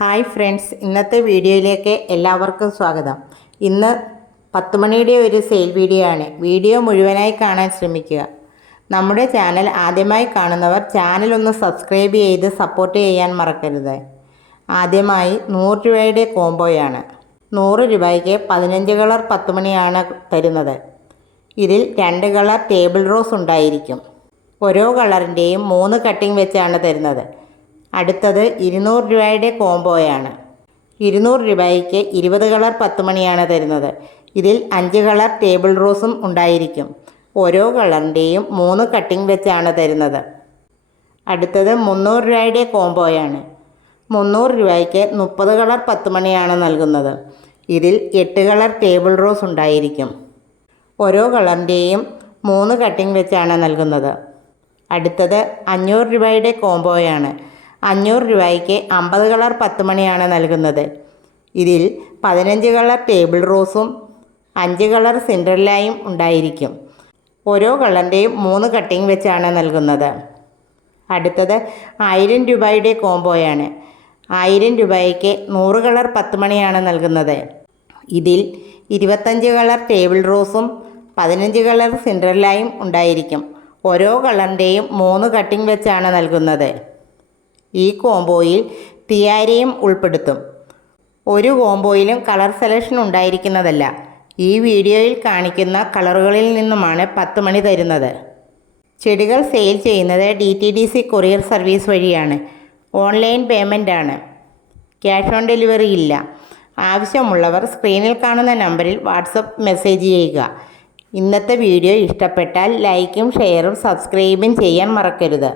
Hi friends, ഇന്നത്തെ വീഡിയോയിലേക്ക് എല്ലാവർക്കും സ്വാഗതം. ഇന്ന് 10 മണിയുടെ ഒരു സെയിൽ വീഡിയോ ആണ്. വീഡിയോ മുഴുവനായി കാണാൻ ശ്രമിക്കുക. നമ്മുടെ ചാനൽ ആദ്യമായി കാണുന്നവർ ചാനൽ ഒന്ന് സബ്സ്ക്രൈബ് ചെയ്ത് സപ്പോർട്ട് ചെയ്യാൻ മറക്കരുത്. ആദ്യമായി 100 രൂപയുടെ കോംബോയാണ്. 100 രൂപയ്ക്ക് 15 കളർ 10 മണിയാണ് തരുന്നത്. ഇതിൽ 2 കളർ ടേബിൾ റോസ് ഉണ്ടായിരിക്കും. ഓരോ കളറിൻ്റെയും 3 കട്ടിംഗ് വെച്ചാണ് തരുന്നത്. അടുത്തത് 200 രൂപയുടെ കോംബോയാണ്. 200 രൂപയ്ക്ക് 20 കളർ 10 മണിയാണ് തരുന്നത്. ഇതിൽ 5 കളർ ടേബിൾ റോസും ഉണ്ടായിരിക്കും. ഓരോ കളറിൻ്റെയും 3 കട്ടിംഗ് വെച്ചാണ് തരുന്നത്. അടുത്തത് 300 രൂപയുടെ കോംബോയാണ്. 300 രൂപയ്ക്ക് 30 കളർ 10 മണിയാണ് നൽകുന്നത്. ഇതിൽ 8 കളർ ടേബിൾ റോസ് ഉണ്ടായിരിക്കും. ഓരോ കളറിൻ്റെയും 3 കട്ടിംഗ് വെച്ചാണ് നൽകുന്നത്. അടുത്തത് 500 രൂപയുടെ കോംബോയാണ്. 500 രൂപയ്ക്ക് 50 കളർ 10 മണിയാണ് നൽകുന്നത്. ഇതിൽ 15 കളർ ടേബിൾ റോസും 5 കളർ സിൻഡ്രല്ലയും ഉണ്ടായിരിക്കും. ഓരോ കളറിൻ്റെയും 3 കട്ടിംഗ് വെച്ചാണ് നൽകുന്നത്. അടുത്തത് 1000 രൂപയുടെ കോംബോയാണ്. 1000 രൂപയ്ക്ക് 100 കളർ 10 മണിയാണ് നൽകുന്നത്. ഇതിൽ 25 കളർ ടേബിൾ റോസും 15 കളർ സിൻഡ്രല്ലയും ഉണ്ടായിരിക്കും. ഓരോ കളറിൻ്റെയും 3 കട്ടിംഗ് വെച്ചാണ് നൽകുന്നത്. ഈ കോംബോയിൽ തിയാരയും ഉൾപ്പെടുത്തും. ഒരു കോംബോയിലും കളർ സെലക്ഷൻ ഉണ്ടായിരിക്കുന്നതല്ല. ഈ വീഡിയോയിൽ കാണിക്കുന്ന കളറുകളിൽ നിന്നുമാണ് 10 മണി തരുന്നത്. ചെടികൾ സെയിൽ ചെയ്യുന്നത് DTDC കൊറിയർ സർവീസ് വഴിയാണ്. ഓൺലൈൻ പേയ്മെൻ്റ് ആണ്. ക്യാഷ് ഓൺ ഡെലിവറി ഇല്ല. ആവശ്യമുള്ളവർ സ്ക്രീനിൽ കാണുന്ന നമ്പറിൽ വാട്സപ്പ് മെസ്സേജ് ചെയ്യുക. ഇന്നത്തെ വീഡിയോ ഇഷ്ടപ്പെട്ടാൽ ലൈക്കും ഷെയറും സബ്സ്ക്രൈബും ചെയ്യാൻ മറക്കരുത്.